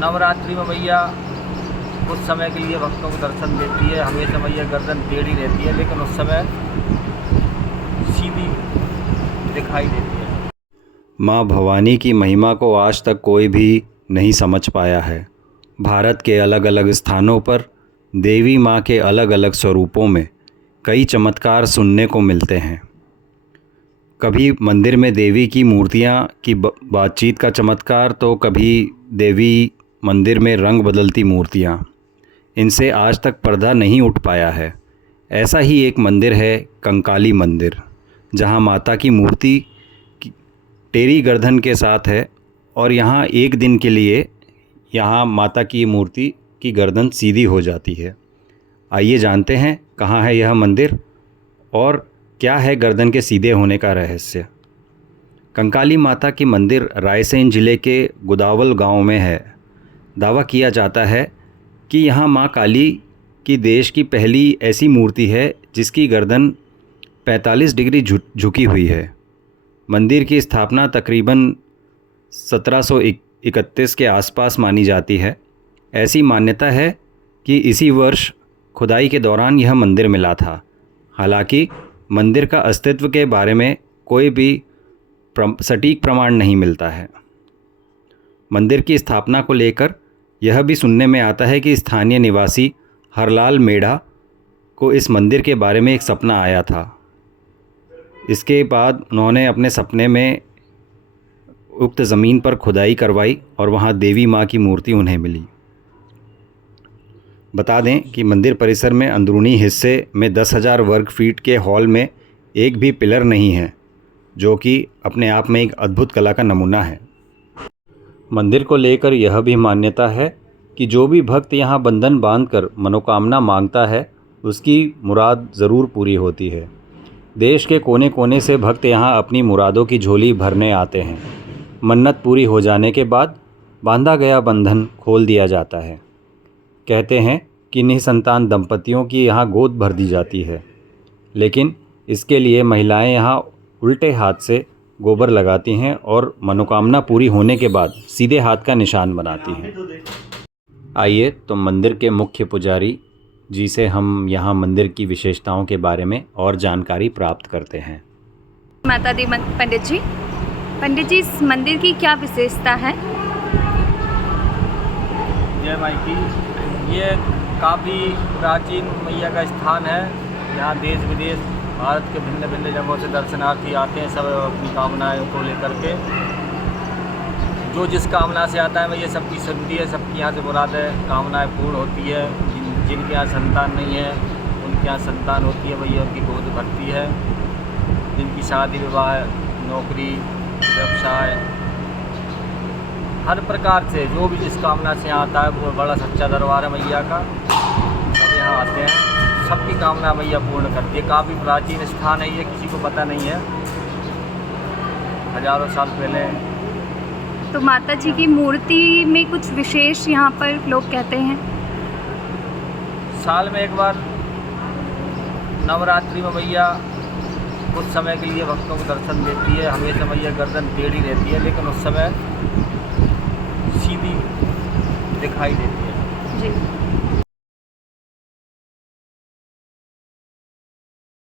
नवरात्रि में मैया कुछ समय के लिए भक्तों को दर्शन देती है। हमेशा मैया गर्दन टेढ़ी रहती है, लेकिन उस समय सीधी दिखाई देती है। माँ भवानी की महिमा को आज तक कोई भी नहीं समझ पाया है। भारत के अलग अलग स्थानों पर देवी माँ के अलग अलग स्वरूपों में कई चमत्कार सुनने को मिलते हैं। कभी मंदिर में देवी की मूर्तियाँ की बातचीत का चमत्कार, तो कभी देवी मंदिर में रंग बदलती मूर्तियाँ। इनसे आज तक पर्दा नहीं उठ पाया है। ऐसा ही एक मंदिर है कंकाली मंदिर, जहाँ माता की मूर्ति टेढ़ी गर्दन के साथ है और यहाँ एक दिन के लिए यहाँ माता की मूर्ति की गर्दन सीधी हो जाती है। आइए जानते हैं कहाँ है यह मंदिर और क्या है गर्दन के सीधे होने का रहस्य। कंकाली माता की मंदिर रायसेन ज़िले के गुदावल गांव में है। दावा किया जाता है कि यहाँ माँ काली की देश की पहली ऐसी मूर्ति है जिसकी गर्दन 45 डिग्री झुकी हुई है। मंदिर की स्थापना तकरीबन 1731 के आसपास मानी जाती है। ऐसी मान्यता है कि इसी वर्ष खुदाई के दौरान यह मंदिर मिला था। हालांकि मंदिर का अस्तित्व के बारे में कोई भी सटीक प्रमाण नहीं मिलता है। मंदिर की स्थापना को लेकर यह भी सुनने में आता है कि स्थानीय निवासी हरलाल मेढ़ा को इस मंदिर के बारे में एक सपना आया था। इसके बाद उन्होंने अपने सपने में उक्त ज़मीन पर खुदाई करवाई और वहां देवी माँ की मूर्ति उन्हें मिली। बता दें कि मंदिर परिसर में अंदरूनी हिस्से में 10,000 वर्ग फीट के हॉल में एक भी पिलर नहीं है, जो कि अपने आप में एक अद्भुत कला का नमूना है। मंदिर को लेकर यह भी मान्यता है कि जो भी भक्त यहाँ बंधन बांधकर मनोकामना मांगता है, उसकी मुराद ज़रूर पूरी होती है। देश के कोने कोने से भक्त यहाँ अपनी मुरादों की झोली भरने आते हैं। मन्नत पूरी हो जाने के बाद बांधा गया बंधन खोल दिया जाता है। कहते हैं कि निसंतान दंपतियों की यहाँ गोद भर दी जाती है, लेकिन इसके लिए महिलाएं यहाँ उल्टे हाथ से गोबर लगाती हैं और मनोकामना पूरी होने के बाद सीधे हाथ का निशान बनाती हैं। आइए तो मंदिर के मुख्य पुजारी जी से हम यहाँ मंदिर की विशेषताओं के बारे में और जानकारी प्राप्त करते हैं। माता दी पंडित जी, इस मंदिर की क्या विशेषता है? जय माई की। ये काफ़ी प्राचीन मैया का स्थान है। यहाँ देश विदेश भारत के भिन्न भिन्न जगहों से दर्शनार्थी आते हैं, सब अपनी कामनाएं को लेकर के। जो जिस कामना से आता है मैया सबकी सुनती है, सबकी यहाँ से मुरादें कामनाएं पूर्ण होती है। जिनके यहाँ संतान नहीं है उनके यहाँ संतान होती है, मैया उनकी गोद भरती है। जिनकी शादी विवाह, नौकरी, व्यवसाय, हर प्रकार से जो भी जिस कामना से यहाँ आता है, वो बड़ा सच्चा दरबार है मैया का। सब यहाँ आते हैं, सबकी कामना मैया पूर्ण करती है। काफ़ी प्राचीन स्थान है ये, किसी को पता नहीं है, हजारों साल पहले। तो माता जी की मूर्ति में कुछ विशेष यहाँ पर लोग कहते हैं? साल में एक बार नवरात्रि में मैया कुछ समय के लिए भक्तों को दर्शन देती है। हमेशा मैया गर्दन टेढ़ी रहती है, लेकिन उस समय सीधी दिखाई देती है। जी।